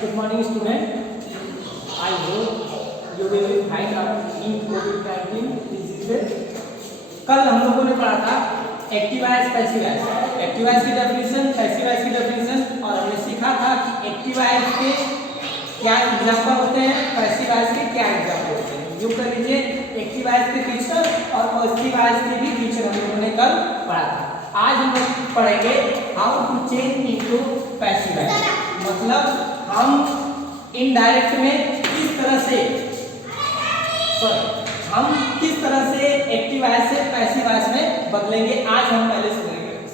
Good morning, student. I hope you will find out in COVID-19 disease. कल हम लोगों ने पढ़ा था active voice passive voice, active voice की डेफिनेशन, पैसिव वॉइस की डेफिनेशन, और हमने सीखा था कि एक्टिव वॉइस के क्या एग्जांपल होते हैं, पैसिव वॉइस के क्या एग्जांपल होते हैं। यूं कर लीजिए, एक्टिव वॉइस के फीचर और पैसिव वॉइस के भी फीचर हम लोगों ने कल पढ़ा था। आज हम लोग पढ़ेंगे how to change into passive voice, मतलब हम इनडायरेक्ट में किस तरह से किस तरह से एक्टिव वॉइस से पैसिव वॉइस में बदलेंगे। आज हम पहले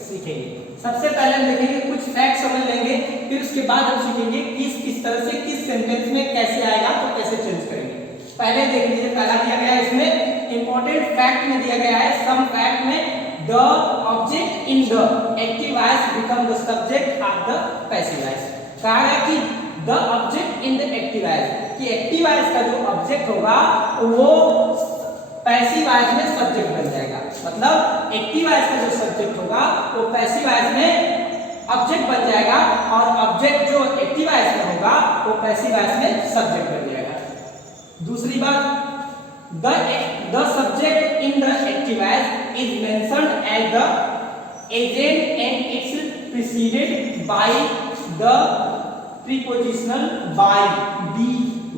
सीखेंगे। सबसे पहले हम देखेंगे, कुछ फैक्ट समझ लेंगे, फिर उसके बाद हम सीखेंगे किस तरह से किस सेंटेंस में कैसे आएगा, तो कैसे चेंज करेंगे। पहले देख लीजिए, पहला दिया गया है इसमें इंपॉर्टेंट फैक्ट में दिया गया है, सम फैक्ट में the object in the active voice become the subject of the passive voice. कहा गया कि the object in the active voice, कि एक्टिव वॉइस का जो ऑब्जेक्ट होगा वो पैसिव वॉइस में सब्जेक्ट बन जाएगा। मतलब एक्टिव वॉइस का जो सब्जेक्ट होगा वो पैसिव वॉइस में ऑब्जेक्ट बन जाएगा, और ऑब्जेक्ट जो एक्टिव वॉइस में होगा वो पैसिव वॉइस में सब्जेक्ट बन जाएगा। दूसरी बात, the subject in the active voice is mentioned as the agent and it's preceded by the prepositional by,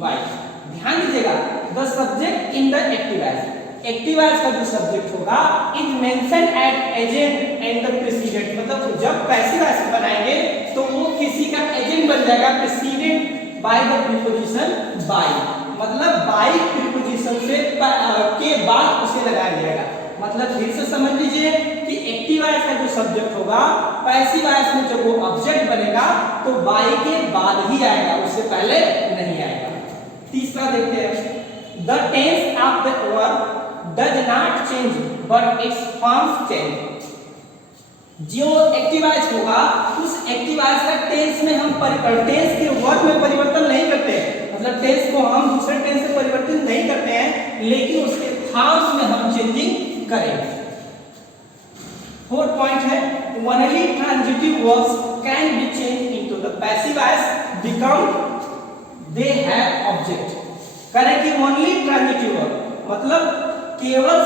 by। ध्यान दीजिएगा, the subject in the active voice, active voice का जो सब्जेक्ट होगा is mention as agent and the preceded, मतलब जब passive voice बनाएंगे तो वो किसी का एजेंट बन जाएगा, preceded by the preposition by, मतलब बाय प्रीपोजिशन से के बाद उसे लगाया जाएगा। मतलब फिर से समझ लीजिए कि एक्टिव वॉइस का जो सब्जेक्ट होगा पैसिव वॉइस में जब वो ऑब्जेक्ट बनेगा तो बाय के बाद ही आएगा, उससे पहले नहीं आएगा। तीसरा देखते हैं, the tense of the verb does not change but its forms change। जो एक्टिव वॉइस होगा उस एक्टिव वॉइस का टेंस में हम टेंस के वर्ब में परिवर्तन नहीं करते हैं, मतलब टेंस को हम दूसरे टेंस से परिवर्तित नहीं करते हैं, लेकिन उसके फॉर्म्स में हम चेंजिंग करेंगे। फोर्थ पॉइंट है, only transitive verbs can be change into the passive voice become they have object. करें कि ओनली ट्रांजिटिव वर्ब, मतलब केवल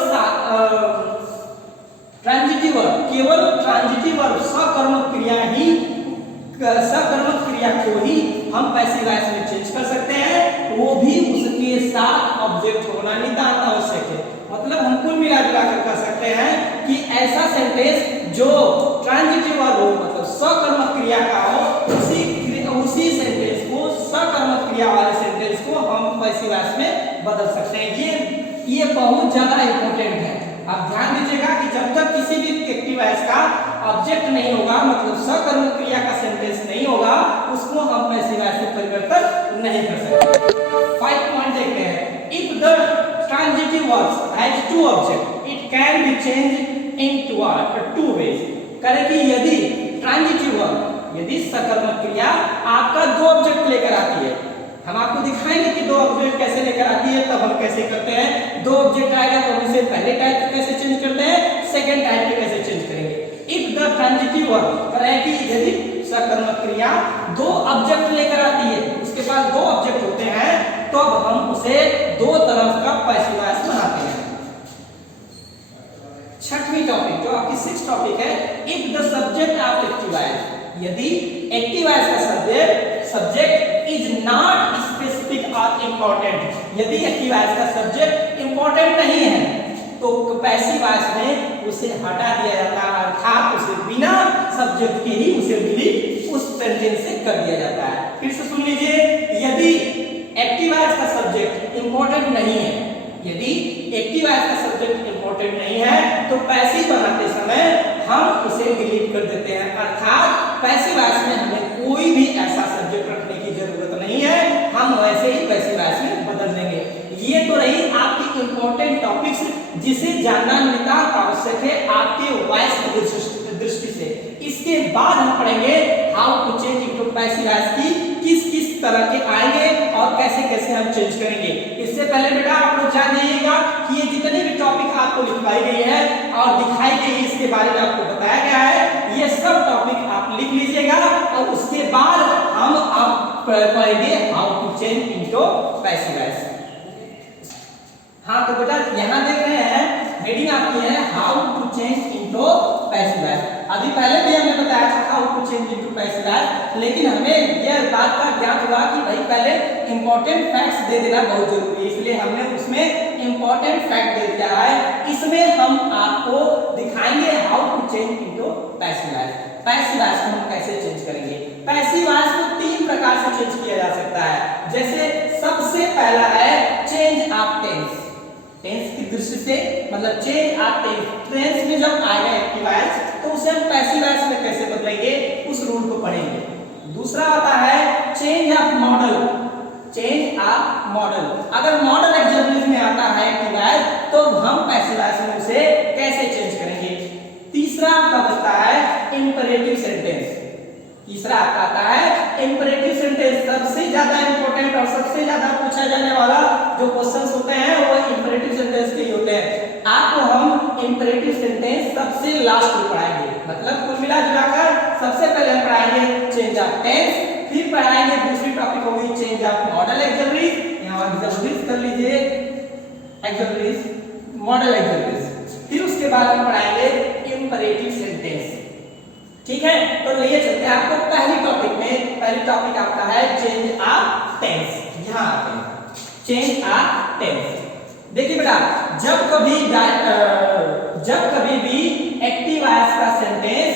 ट्रांजिटिव वर्ब सकर्मक क्रिया को ही हम पैसिव वॉइस में चेंज कर सकते हैं, वो भी उसके साथ ऑब्जेक्ट होना नितांत आवश्यक है। मतलब हम कुल मिलाजुला कर कह सकते हैं कि ऐसा सेंटेंस जो ट्रांजिटिव वर्ब हो, मतलब सकर्मक क्रिया का हो, उसी सेंटेंस को, सकर्मक क्रिया वाले सेंटेंस को हम पैसिव वॉइस में बदल सकते हैं। ये बहुत ज्यादा इंपॉर्टेंट है। आप ध्यान दीजिएगा कि जब तक किसी भी एक्टिव वॉइस का ऑब्जेक्ट नहीं होगा, मतलब सकर्मक क्रिया का सेंटेंस नहीं होगा, उसको हम पैसिव वॉइस में परिवर्तन नहीं कर सकते। 5 पॉइंट देखते हैं, if the transitive verb has two object it can be changed in two ways. करें कि यदि ट्रांजिटिव वर्ब, यदि सकर्मक क्रिया आपका दो ऑब्जेक्ट लेकर आती है, हम आपको दिखाएंगे कि दो ऑब्जेक्ट कैसे लेकर आती है, तब हम कैसे करते हैं। दो ऑब्जेक्ट आएगा तो हम इसे पहले टाइप पे कैसे चेंज करते हैं, सेकंड टाइप पे कैसे चेंज करेंगे। इफ द ट्रांजिटिव वर्ब, करें कि यदि सकर्मक क्रिया दो ऑब्जेक्ट लेकर आती है, उसके पास दो ऑब्जेक्ट होते हैं, तो अब हम उसे दो तरफ का पैसिव वॉइस बनाते हैं। छठवीं टॉपिक जो आपकी 6th टॉपिक है, if the subject of active voice, यदि एक्टिव वॉइस का सब्जेक्ट इज नॉट स्पेसिफिक और इंपॉर्टेंट, यदि एक्टिव वॉइस का सब्जेक्ट इंपॉर्टेंट नहीं है तो पैसिव वॉइस में उसे हटा दिया जाता है, अर्थात उसे बिना सब्जेक्ट के ही उसे डिलीट उस सेंटेंस से कर दिया जाता है। फिर से सुन लीजिए, यदि एक्टिव वॉइस का सब्जेक्ट इंपॉर्टेंट नहीं है, यदि एक्टिव वॉइस का सब्जेक्ट इंपॉर्टेंट नहीं है तो पैसिव बनाते समय हम उसे डिलीट कर देते हैं, अर्थात पैसिव वॉइस में हमें कोई भी ऐसा सब्जेक्ट रखने की जरूरत नहीं है, हम वैसे ही पैसिव वॉइस में बदल देंगे। ये तो रही आपकी इंपॉर्टेंट टॉपिक्स जिसे जानना नितांत आवश्यक है आपके वॉइस की दृष्टि से। इसके बाद हम पढ़ेंगे how to change into passive voice की किस तरह के आएंगे और कैसे कैसे हम चेंज करेंगे। इससे पहले बेटा आप लोग जान जाइएगा कि ये जितने भी टॉपिक आपको लिखवाई गई है और दिखाई गई है, इसके बारे में आपको बताया गया है, ये सब टॉपिक आप लिख लीजिएगा और उसके बाद हम आप पढ़ेंगे how to change into passive voice. हाँ तो बेटा यहाँ देख रहे हैं हेडिंग आपकी है how to change into passive voice. अभी पहले भी हमने बताया था how to change into passive voice, लेकिन हमें यह बात का ज्ञात हुआ कि भाई पहले इंपॉर्टेंट फैक्ट्स दे देना बहुत जरूरी है, इसलिए हमने उसमें इंपॉर्टेंट फैक्ट दे दिया है। इसमें हम आपको दिखाएंगे how to change into passive voice. Passive voice को हम कैसे चेंज करेंगे? पैसिव वॉइस को तीन प्रकार से चेंज किया जा सकता है। जैसे सबसे पहला है चेंज ऑफ टेंस। टेंस की दृष्टि से मतलब चेंज ऑफ टेंस, टेंस में जब आएगा एक्टिव वॉइस तो उसे हम पैसिव वॉइस में कैसे बदलेंगे उस रूल को पढ़ेंगे। दूसरा आता है change of model. Change of model, अगर मॉडल एक्सप्रेशन में आता है एक्टिव वॉइस तो हम पैसिव वॉइस में उसे कैसे चेंज करेंगे। तीसरा आपका बचता है इंपरेटिव सेंटेंस। तीसरा आपका आता है इंपरेटिव सेंटेंस। सबसे ज्यादा इंपॉर्टेंट और सबसे ज्यादा पूछा जाने वाला जो क्वेश्चंस होते हैं वो इंपरेटिव सेंटेंस के ही होते हैं। आपको हम इंपरेटिव सेंटेंस सबसे लास्ट में पढ़ाएंगे, मतलब कुल मिला जुलाकर सबसे पहले हम पढ़ाएंगे चेंज ऑफ टेंस, फिर पढ़ाएंगे दूसरी टॉपिक होगी चेंज ऑफ मॉडल एक्सप्रेशन। यहां एक्सप्रेशन कर लीजिए, एक्सप्रेशन मॉडल एक्सप्रेशन, फिर उसके बाद हम पढ़ाएंगे इंपरेटिव सेंटेंस। ठीक है, तो लिए चलते हैं आपको पहली टॉपिक में। पहली टॉपिक आपका है चेंज ऑफ टेंस। यहां आते हैं चेंज ऑफ टेंस। देखिए बेटा जब कभी भी एक्टिव वॉइस का सेंटेंस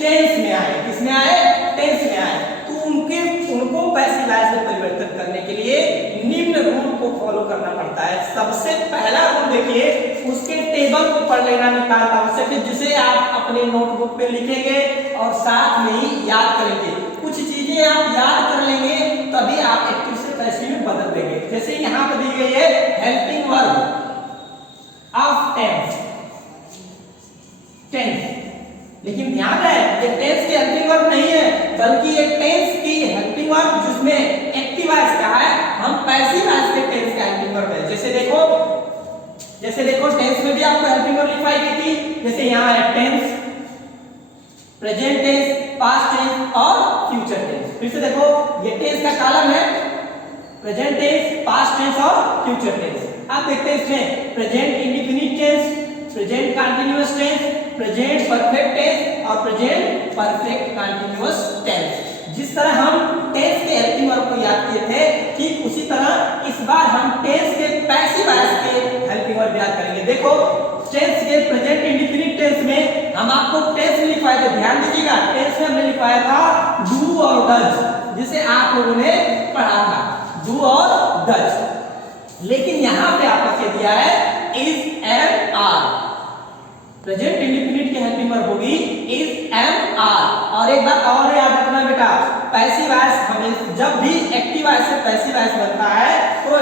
टेंस में आए, किसमें आए? टेंस में आए, तो उनको पैसिव वॉइस में परिवर्तन करने के लिए निम्न रूल को फॉलो करना पड़ता है। सबसे पहला रूल देखिए, उसके टेबल को पढ़ लेना नितांत आवश्यक है, जिसे आप अपने नोटबुक पे लिखेंगे और साथ में ही याद करेंगे। कुछ चीजें आप याद कर लेंगे तभी आप एक्टिव से पैसिव में बदल देंगे। जैसे यहाँ पे दी गई है हेल्पिंग वर्ब ऑफ टेंस, लेकिन ध्यान है ये टेंस की हेल्पिंग वर्ब नहीं है, बल्कि ये टेंस की हेल्पिंग वर्ब जिसमें एक्टिव वॉइस का है, हम पैसिव वॉइस के टेंस का हेल्पिंग वर्ब है। जैसे देखो टेंस में भी आपको हेल्पिंग वर्ब लिखवाई गई थी। जैसे यहाँ है tense, present tense, past tense और फ्यूचर टेंस। फिर से देखो ये टेंस का कॉलम है, प्रेजेंट टेंस, पास्ट टेंस और फ्यूचर टेंस। आप देखते हैं इसमें present indefinite tense, present continuous tense, present perfect tense और प्रेजेंट परफेक्ट कंटीन्यूअस टेंस। जिस तरह हम टेंस के हेल्पिंग वर्ब को याद किए थे, ठीक उसी तरह इस बार हम टेंस के पैसिव वॉइस के हेल्पिंग वर्ब याद करेंगे। देखो टेंस के प्रेजेंट इंडेफिनिट टेंस में हम आपको टेंस में लिखवाए थे, ध्यान दीजिएगा टेंस में हमने लिखवाया था डू और डज, जिसे आप लोगों ने पढ़ा था, डू और डज। लेकिन यहां पे आपका क्या दिया है? Is, am, are. Present indefinite की हेल्पिंग वर्ब होगी इज, एम, आर। और एक बात और याद रखना बेटा, पैसिव वॉइस हमें जब भी एक्टिव वॉइस से पैसिव वॉइस बनता है तो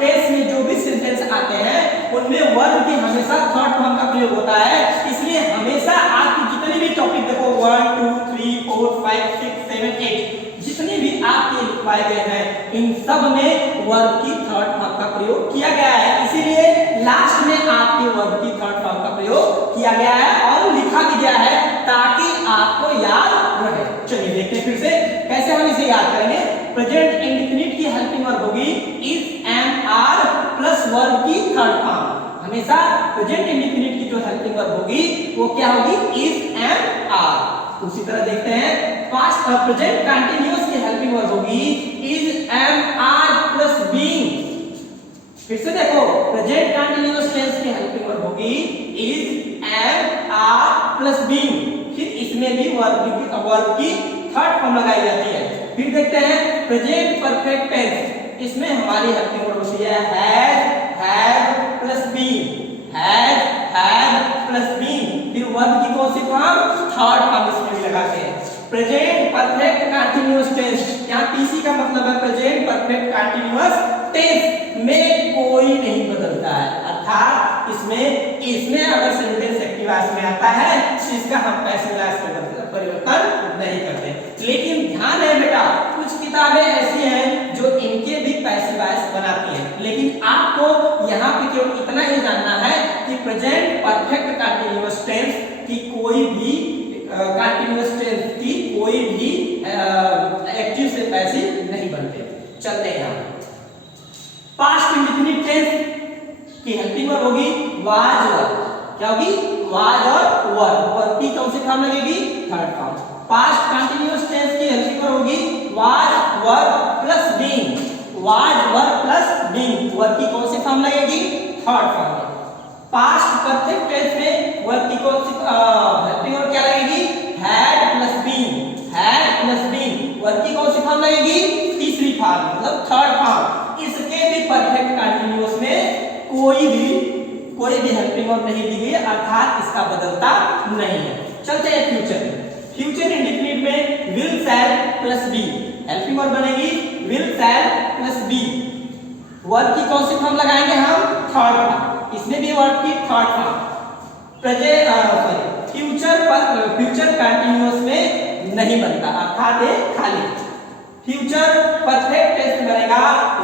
टेंस में जो भी सेंटेंस आते हैं उनमें वर्ब की हमेशा थर्ड फॉर्म का प्रयोग होता है। इसलिए हमेशा आपकी जितने भी टॉपिक देखो 1 2 3 4 5 6 7 8 जितने भी आपके लिखवाए गए हैं इन सब में वर्ब की थर्ड फॉर्म का प्रयोग किया गया है। इसीलिए लास्ट में आपके वर्ब की थर्ड फॉर्म का प्रयोग किया गया है और लिखा भी गया है ताकि आपको याद रहे। चलिए देखते हैं फिर से कैसे हम इसे याद करेंगे। प्रेजेंट इंडेफिनिट की हेल्पिंग वर्ब होगी is, am, are plus verb की थर्ड फॉर्म। हमेशा प्रेजेंट इंडेफिनिट की जो हेल्पिंग वर्ब होगी वो क्या होगी? Is, am, are. उसी तरह देखते हैं पास्ट प्रेजेंट कंटीन्यूअस की हेल्पिंग वर्ब होगी is, am, are plus being. फिर से देखो प्रेजेंट कंटीन्यूअस टेंस की हेल्पिंग वर्ब होगी is, am, are plus being. फिर इसमें भी वर्ब की थर्ड फॉर्म लगाई जाती है। फिर देखते हैं प्रेजेंट परफेक्ट टेंस, इसमें हमारी हेल्पिंग वर्ब होती है has plus been, has plus been. फिर वर्ब की कौन सी फॉर्म? थर्ड फॉर्म इसमें भी लगाते हैं। प्रेजेंट परफेक्ट कंटीन्यूअस टेंस, यहाँ पीसी का मतलब है प्रेजेंट परफेक्ट कंटीन्यूअस टेंस में कोई नहीं बदलता है, अर्थात इसमें अगर सेंटेंस एक्टिव वॉइस में आता है तो इसका हम पैसिव वॉइस में परिवर्तन नहीं करते। लेकिन ध्यान है बेटा कुछ किताबें ऐसी हैं जो इनके भी पैसिव वॉइस बनाती हैं, लेकिन आपको यहाँ पे केवल इतना ही जानना है कि प्रेजेंट परफेक्ट कंटीन्यूअस टेंस की कोई भी कंटीन्यूअस टेंस की कोई भी चलते हैं यहाँ। पास्ट इंडेफिनिट टेंस की हेल्पिंग वर्ब होगी वाज वर, क्या होगी वाज और वर की कौन सी फॉर्म लगेगी third form. Past continuous tense की हेल्पिंग वर्ब होगी was were plus being, was were plus being verb की कौन सी फॉर्म लगेगी third form. Past perfect tense में वर्ब की कौन सी हेल्पिंग वर्ब क्या लगेगी had plus been, had plus been verb की कौन सी फॉर्म लगेगी तीसरी फॉर्म मतलब थर्ड फॉर्म। इसके भी परफेक्ट कंटीन्यूअस में कोई भी हेल्पिंग वर्ब नहीं दी गई है, अर्थात इसका बदलता नहीं है। चलते हैं फ्यूचर में। फ्यूचर इंडेफिनिट में will shall plus be helping verb बनेगी will shall plus be. Verb की कौन सी फॉर्म लगाएंगे हम थर्ड फॉर्म, इसमें भी वर्ब की थर्ड फॉर्म। फ्यूचर कंटीन्यूअस में नहीं बनता, अर्थात ये खाली। फ्यूचर परफेक्ट टेंस में बनेगा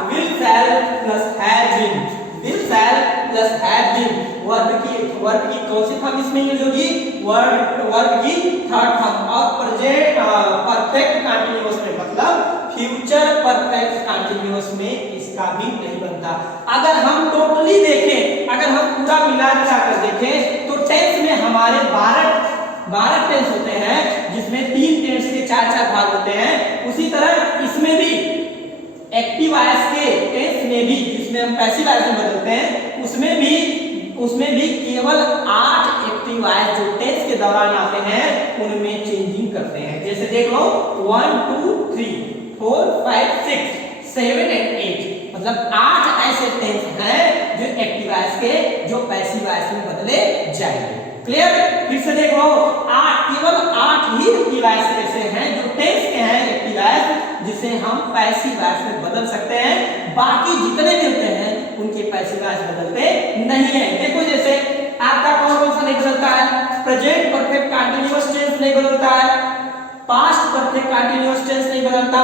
will shall plus has been, will shall plus has been verb की कौन सी फॉर्म इसमें यूज होगी वर्ब की थर्ड फॉर्म। और प्रेजेंट परफेक्ट कंटीन्यूअस में मतलब फ्यूचर परफेक्ट कंटीन्यूअस में इसका भी नहीं बनता। अगर हम टोटली देखें, अगर हम पूरा मिला कर देखें तो टेंस में हमारे 12 टेंस होते हैं, जिसमें 3 टेंस के 4 भाग होते हैं। उसी तरह इसमें भी एक्टिव वॉइस के टेंस में भी, जिसमें हम पैसिव वॉइस में बदलते हैं, उसमें भी केवल 8 एक्टिव वॉइस जो टेंस के दौरान आते हैं उनमें चेंजिंग करते हैं। जैसे देख लो 1 2 3 4 5 6 7 और 8 मतलब 8 ऐसे टेंस हैं जो एक्टिव वॉइस के जो पैसिव वॉइस में बदले जाएंगे। क्लियर? फिर से देखो केवल 8 ही एक्टिव वॉइस ऐसे हैं जो टेंस के हैं एक्टिव वॉइस जिसे हम पैसिव वॉइस में बदल सकते हैं। बाकी जितने मिलते हैं उनके पैसिव वॉइस बदलते नहीं है। देखो जैसे आपका कौन सा नहीं बदलता है, प्रेजेंट परफेक्ट कंटीन्यूअस टेंस नहीं बदलता है, पास्ट परफेक्ट कंटीन्यूअस टेंस नहीं बदलता,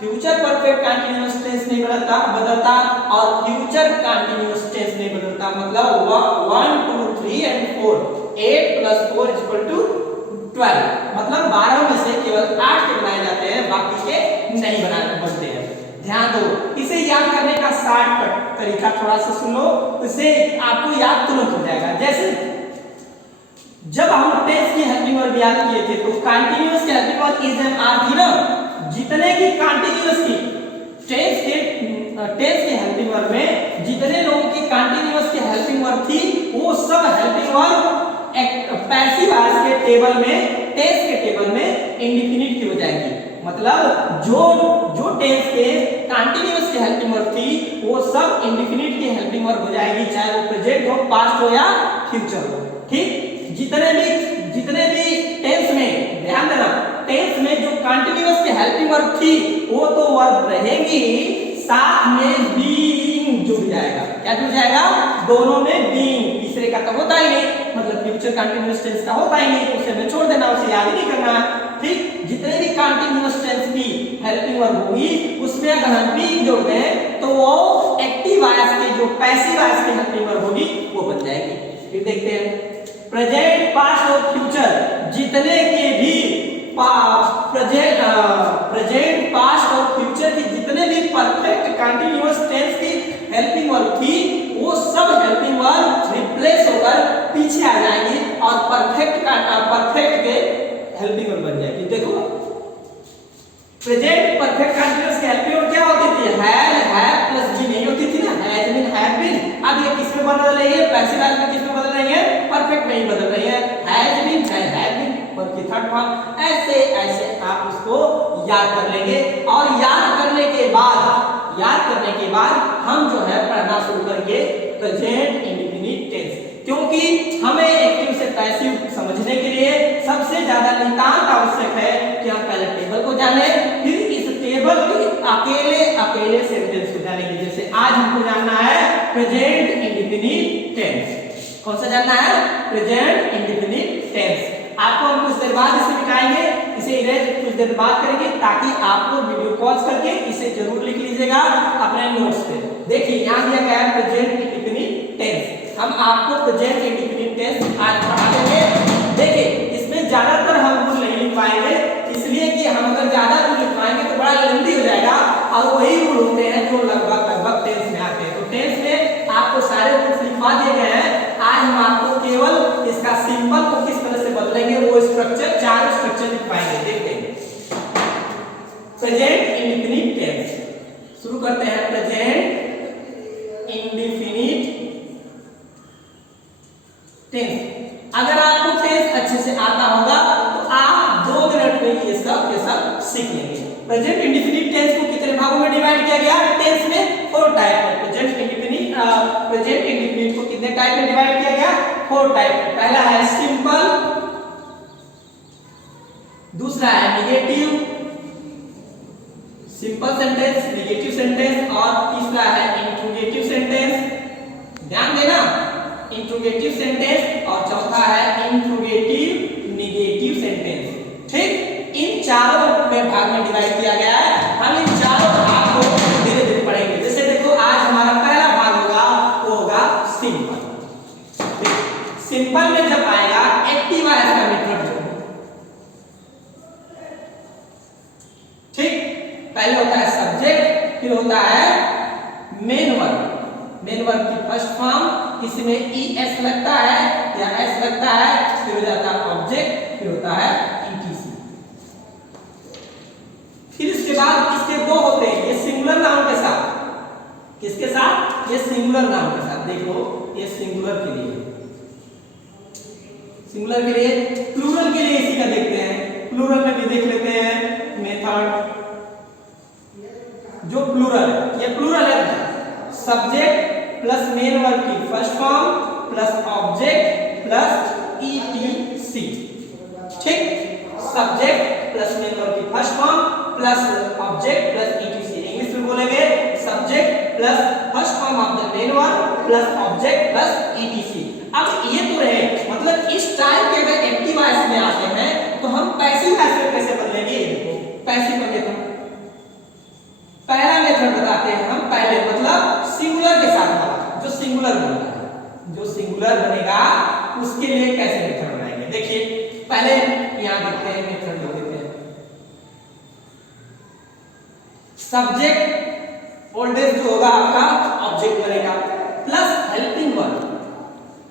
फ्यूचर परफेक्ट कंटीन्यूअस टेंस नहीं बदलता और फ्यूचर कंटीन्यूअस टेंस नहीं बदलता। मतलब 1 2 3 और 4 8 + 4 = 12 मतलब 12 में से केवल 8 के बनाए जाते हैं, बाकी के नहीं बनते हैं। ध्यान दो, इसे याद करने का शॉर्टकट तरीका थोड़ा सा सुन लो, इससे आपको याद तुरंत हो जाएगा। जैसे जब हम टेंस की हेल्पिंग वर्ब याद किए थे तो कंटीन्यूअस की helping verb is and are थी ना, जितने की कंटीन्यूअस की टेंस के हेल्पिंग वर्ब में जितने लोगों की कंटीन्यूअस की हेल्पिंग वर्ब थी वो सब हेल्पिंग वर्ब पैसिव वॉइस के टेबल में, टेंस के टेबल में इंडेफिनिट की हो जाएगी। मतलब जो टेंस के कंटीन्यूअस की हेल्पिंग वर्ब थी वो सब इंडेफिनिट की हेल्पिंग वर्ब हो जाएगी, चाहे वो प्रेजेंट हो, पास्ट हो या फ्यूचर हो। ठीक? जितने भी टेंस में ध्यान देना, टेंस में जो कंटीन्यूअस की हेल्पिंग वर्ब थी वो तो वर्ब रहेगी, साथ में बीइंग जुड़ जाएगा। क्या जुड़ जाएगा? दोनों में बीइंग, तीसरे का तो होता ही नहीं, मतलब फ्यूचर कंटीन्यूअस टेंस का होता ही नहीं, तो उसे हमें छोड़ देना, उसे याद ही नहीं करना है। ठीक? जितने भी कंटीन्यूअस टेंस की हेल्पिंग वर्ब होगी उसमें अगर हम बीइंग जोड़ते हैं तो वो एक्टिव वॉइस के जो पैसिव वॉइस की हेल्पिंग वर्ब होगी वो बन जाएगी। फिर देखते हैं प्रेजेंट, पास्ट और फ्यूचर जितने के भी प्रेजेंट, पास्ट और फ्यूचर की जितने भी परफेक्ट कंटीन्यूअस टेंस की हेल्पिंग वर्ब थी वो सब हेल्पिंग वर्ब रिप्लेस होकर पीछे आ जाएंगी और परफेक्ट के हेल्पिंग वर्ब बन जाएगी। देखो प्रेजेंट परफेक्ट कंटीन्यूअस की हेल्पिंग वर्ब क्या होती थी? हैड, हैव प्लस जी नहीं होती थी ना, हैज बीन, हैव बीन। अब ये किसमें बदल रही है? पैसिव वॉइस में किसमें बदल रही है? परफेक्ट में ही बदल रही है, has been, have been verb की थर्ड फॉर्म। ऐसे आप उसको याद कर लेंगे और याद करने के बाद हम जो है पढ़ना शुरू करेंगे प्रेजेंट इंडेफिनिट टेंस, क्योंकि हमें एक्टिव से पैसिव समझने के लिए सबसे ज्यादा नितांत आवश्यक है कि हम पहले टेबल को जाने, फिर इस टेबल के अकेले सेंटेंस को जानेंगे। जैसे आज हमको जानना है प्रेजेंट इंडेफिनिट टेंस। कौन सा जानना है? Present indefinite tense. आपको हम कुछ देर बाद इसे दिखाएंगे, इसे इरेज कुछ देर बाद करेंगे ताकि आप लोग वीडियो पॉज करके इसे जरूर लिख लीजिएगा अपने नोट्स पे। देखिए यहाँ दिया गया है प्रेजेंट इंडेफिनिट टेंस। हम आपको प्रेजेंट इंडेफिनिट टेंस आज पढ़ा देंगे। देखिए इसमें ज्यादातर हम कुछ नहीं लिख पाएंगे, इसलिए कि हम अगर ज्यादा कुछ लिख पाएंगे तो बड़ा लेंथी हो जाएगा और वही रूल होते हैं जो लगभग लगभग टेंस में आते हैं। तो टेंस में आपको सारे रूल्स लिखवा दिए गए हैं। आज हम आपको केवल इसका सिंपल को किस तरह से बदलेंगे वो स्ट्रक्चर, चार स्ट्रक्चर लिखवाएंगे। देखते हैं प्रेजेंट इंडेफिनिट टेंस। शुरू करते हैं प्रेजेंट इंडेफिनिट टेंस। अगर आपको टेंस अच्छे से आता होगा तो आप 2 मिनट में ये सब सीख लेंगे। प्रेजेंट इंडेफिनिट टेंस को कितने भागों में डिवाइड किया गया? टेंस में 4 टाइप में। प्रेजेंट इंडेफिनिट को कितने टाइप में डिवाइड किया गया? 4 टाइप में। पहला है सिंपल, दूसरा है negative, simple sentence, negative sentence, और तीसरा है इंट्रोगेटिव सेंटेंस। ध्यान देना, इंट्रोगेटिव सेंटेंस, और चौथा है इंट्रोगेटिव नेगेटिव सेंटेंस। ठीक, इन चारों में भाग में डिवाइड किया गया है। हम इन चारों भाग को धीरे धीरे पढ़ेंगे। जैसे देखो, आज हमारा पहला भाग होगा वो होगा सिंपल। सिंपल में जब आएगा एक्टिव वॉइस का मेथड जो, ठीक, पहले होता है सब्जेक्ट, फिर होता है मेन वर्ब। मेन वर्ब की फर्स्ट फॉर्म, इसमें es लगता है या s लगता है, फिर हो जाता है ऑब्जेक्ट, फिर होता है etc। फिर इसके बाद इसके दो होते हैं, ये सिंगुलर नाउन के साथ। किसके साथ? ये सिंगुलर नाउन के साथ। देखो, ये सिंगुलर के लिए, सिंगुलर के लिए, प्लूरल के लिए इसी का देखते हैं। प्लूरल में भी देख लेते हैं मेथड। जो प्लूरल है, ये प्लूरल है, सब्जेक्ट प्लस मेन वर्ब की first form plus object plus etc। ठीक, सब्जेक्ट प्लस मेन वर्ब की first form plus object plus etc। English में बोलेंगे subject plus first form of the main verb plus object plus etc। अब ये तो रहे, मतलब इस टाइप के अगर एक्टिव वॉइस में आते हैं तो हम पैसिव वॉइस में कैसे बदलेंगे? ये देखो, पैसिव का मेथड, पहला मेथड बताते हैं हम। पहले मतलब सिंगुलर के साथ वाला, जो सिंगुलर बनता है, जो सिंगुलर बनेगा उसके लिए कैसे मेथड बनाएंगे? देखिए, पहले यहां देखते हैं मेथड लिख देते हैं। सब्जेक्ट ओल्डेस्ट जो होगा आपका ऑब्जेक्ट बनेगा, plus helping verb,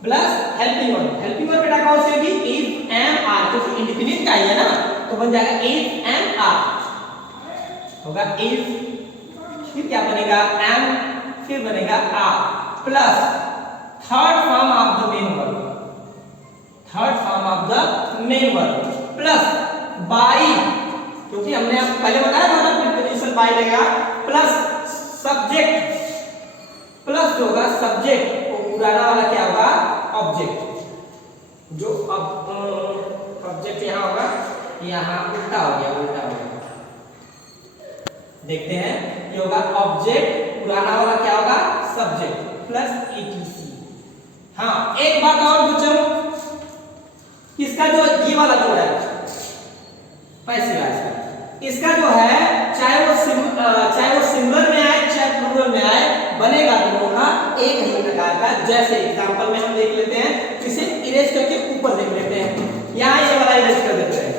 plus helping verb. Helping verb बेटा कौन सी होगी? इफ एम आर, क्योंकि इंडेफिनिट का ही है ना, तो बन जाएगा इफ एम आर होगा इफ, फिर क्या बनेगा? एम, फिर बनेगा are, plus third form of the main verb, third form of the main verb, plus by, क्योंकि हमने पहले बताया था ना प्रीपोजिशन बाई लगेगा, प्लस सब्जेक्ट, प्लस जो होगा सब्जेक्ट, वो पुराना वाला क्या होगा? ऑब्जेक्ट। जो अब ऑब्जेक्ट यहां होगा, यहां उल्टा हो गया, उल्टा हो गया। देखते हैं, ये होगा ऑब्जेक्ट, पुराना वाला क्या होगा? Subject plus etc। हाँ, एक बात और पूछूं, इसका जो ये वाला जो है पैसिव वॉइस, इसका जो है चाहे वो सिंगुलर में आए चाहे प्लूरल में आए, बनेगा दोनों का एक ही प्रकार का। जैसे एग्जांपल में हम देख लेते हैं, इसे इरेज करके ऊपर देख लेते हैं। यहाँ ये वाला इरेज कर देते हैं।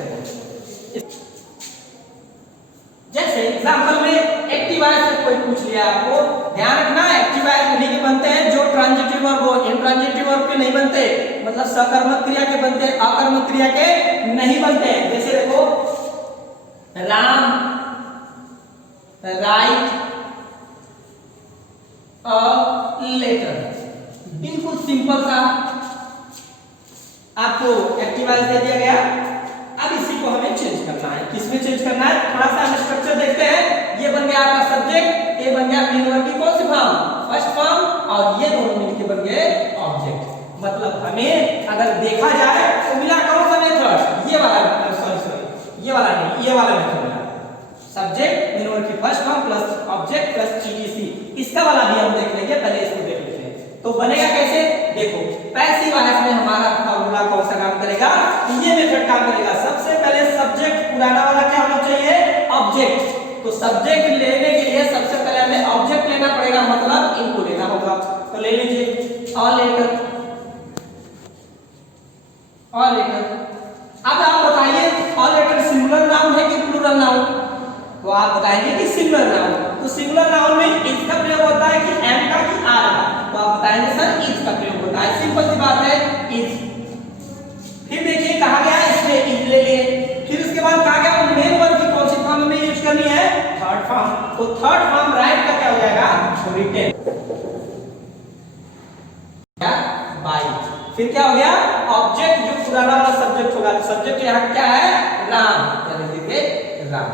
जैसे एग्जांपल में एक्टिव वॉइस से कोई पूछ लिया, आपको ध्यान रखना, एक्टिव वॉइस उन्हीं के बनते हैं जो ट्रांजिटिव वर्ब हो, इंट्रांजिटिव वर्ब के नहीं बनते, मतलब सकर्मक क्रिया के बनते हैं, अकर्मक क्रिया के नहीं बनते। जैसे देखो, राम राइट अ लेटर, बिल्कुल सिंपल सा आपको एक्टिव वॉइस दे दिया गया। अब इसी को हमें चेंज करना है। किसमें चेंज करना है? थोड़ा सा हम स्ट्रक्चर देखते हैं। ये बन गया आपका सब्जेक्ट, ये बन गया मेन वर्ब की कौन सी फॉर्म? फर्स्ट फॉर्म, और ये दोनों मिलकर बन गए ऑब्जेक्ट। मतलब हमें अगर देखा जाए तो मिला कौन सा मेथड? ये वाला, सॉरी ये वाला नहीं, ये वाला मेथड मिला। सब्जेक्ट मेन वर्ब की first form plus object plus etc। इसका वाला भी हम देख लेंगे, पहले इसको देख लेते हैं। तो बनेगा कैसे? देखो, पैसिव वॉइस में हमारा फॉर्मूला कौन सा काम करेगा? ये मेथड काम करेगा। सबसे पहले सब्जेक्ट पुराना वाला क्या होना चाहिए? ऑब्जेक्ट। तो सब्जेक्ट लेने के लिए सबसे पहले हमें ऑब्जेक्ट लेना पड़ेगा, मतलब इनको लेना होगा। तो ले लीजिए ऑल लेटर, ऑल लेटर। अब आप बताइए, ऑल लेटर सिंगुलर नाउन है कि प्लूरल नाउन? तो आप बताएंगे कि सिंगुलर नाउन। तो सिंगुलर नाउन में इज का प्रयोग होता है कि एम का कि आर का, तो आप बताएंगे सर इज का प्रयोग होता है। सिंपल सी बात है, इज। फिर देखिए कहा गया इसलिए इज ले लिए, फिर उसके बाद कहा गया मेन वर्ब की कौन सी फॉर्म में यूज करनी है, थर्ड फॉर्म। तो थर्ड फॉर्म राइट का क्या हो जाएगा, रिटन बाय। फिर क्या हो गया, ऑब्जेक्ट जो पुराना वाला सब्जेक्ट होगा, सब्जेक्ट यहाँ क्या है, राम, यानी देखिए राम।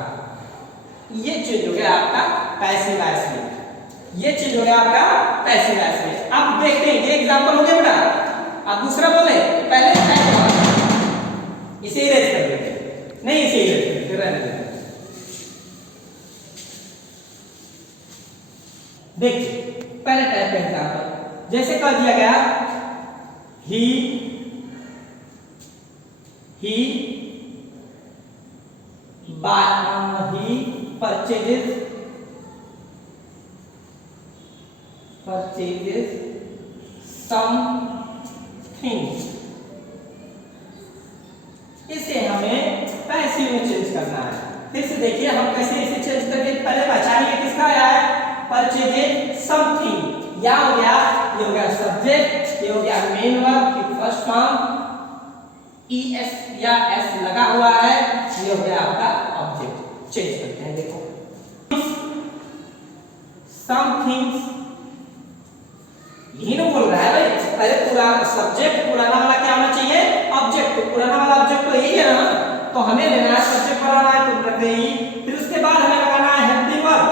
ये चेंज हो गया आपका पैसिव वॉइस में, ये चेंज हो गया आपका पैसिव वॉइस में। अब देखते हैं, ये एग्जांपल हो गया बेटा। अब दूसरा बोले, पहले इसे इरेज कर देंगे, नहीं इसे इरेज कर देंगे, रहने देंगे। देखिए पहले टाइप का एग्जांपल जैसे कर दिया गया, ही purchases something। इसे हमें पैसिव में चेंज करना है। फिर से देखिए हम कैसे इसे चेंज करके पहले पहचानेंगे किसका आया है, purchases something। या हो गया, ये हो गया सब्जेक्ट, ये हो गया मेन वर्ब की फर्स्ट फॉर्म, es या s लगा हुआ है, ये हो गया आपका ऑब्जेक्ट। चेंज करते हैं, देखो some things, यही ना बोल रहा है भाई, पहले पुराना सब्जेक्ट, पुराना वाला क्या होना चाहिए, ऑब्जेक्ट। तो पुराना वाला ऑब्जेक्ट तो यही है ना, तो हमें लेना है सब्जेक्ट बनाना है, तो रख देंगे। फिर उसके बाद हमें लगाना है helping verb,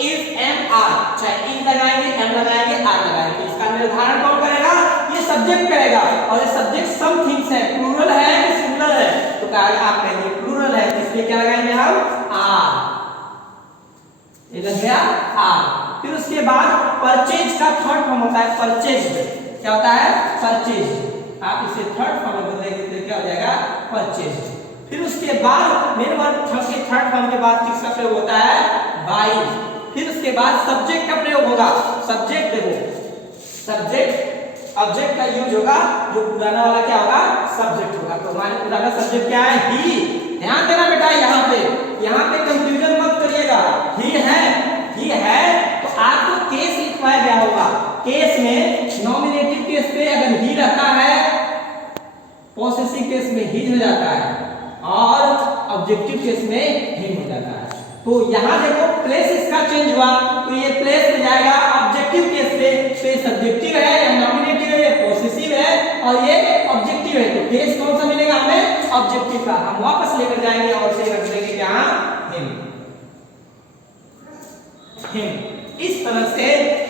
is am are, चाहे इज लगाएंगे, एम लगाएंगे, आर लगाएंगे। इसका निर्धारण कौन करेगा, ये सब्जेक्ट करेगा। और ये सब्जेक्ट सम थिंग्स है, प्लूरल है कि सिंगुलर है, तो कहेगा आप कहेंगे प्लूरल है, इसलिए क्या लगाएंगे हम, आर। ये लग गया आर। फिर उसके बाद परचेज का थर्ड फॉर्म होता है परचेज। क्या होता है, परचेज। आप इसे थर्ड फॉर्म में बदलेंगे तो क्या हो जाएगा, परचेज। फिर उसके बाद मेन वर्ब के थर्ड फॉर्म के बाद किसका प्रयोग होता है, बाय। फिर उसके बाद सब्जेक्ट का प्रयोग होगा, सब्जेक्ट देखो, सब्जेक्ट ऑब्जेक्ट का यूज होगा, जो पुराना वाला क्या होगा, सब्जेक्ट होगा। तो हमारे पुराना सब्जेक्ट क्या है, ही। ध्यान देना बेटा, यहाँ पे कंफ्यूजन मत करिएगा। ही है तो आपको केस लिखवाया गया होगा, केस में नॉमिनेटिव केस पे अगर ही रहता है, पॉसेसिव केस में ही हो जाता है, और ऑब्जेक्टिव केस में ही हो जाता है। तो यहाँ देखो प्लेस इसका चेंज हुआ, तो ये प्लेस में जाएगा ऑब्जेक्टिव केस पे, तो ये सब्जेक्टिव है या नॉमिनेटिव है, ये पॉसेसिव है और ये ऑब्जेक्टिव है। तो केस कौन सा मिलेगा हमें, ऑब्जेक्टिव का। हम वापस लेकर जाएंगे और से रख देंगे क्या, हिम। इस तरह से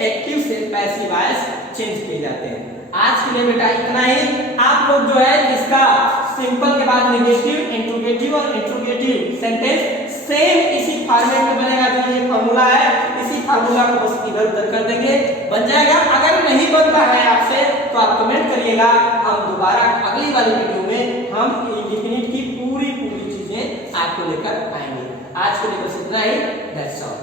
एक्टिव से पैसिव वॉइस चेंज किए जाते हैं। आज के लिए बेटा इतना ही। आप लोग जो है इसका सिंपल के बाद नेगेटिव, इंट्रोगेटिव और इंट्रोगेटिव सेंटेंस सेम इसी फॉर्मेट में बनेगा, जो ये फार्मूला है, इसी फार्मूला को बस इधर उधर कर देंगे, बन जाएगा। अगर नहीं बनता है आपसे तो आप कमेंट करिएगा, हम दोबारा अगली वाली वीडियो में हम इंडेफिनिट की पूरी चीजें आपको लेकर आएंगे। आज के लिए बस इतना ही, दैट्स ऑल।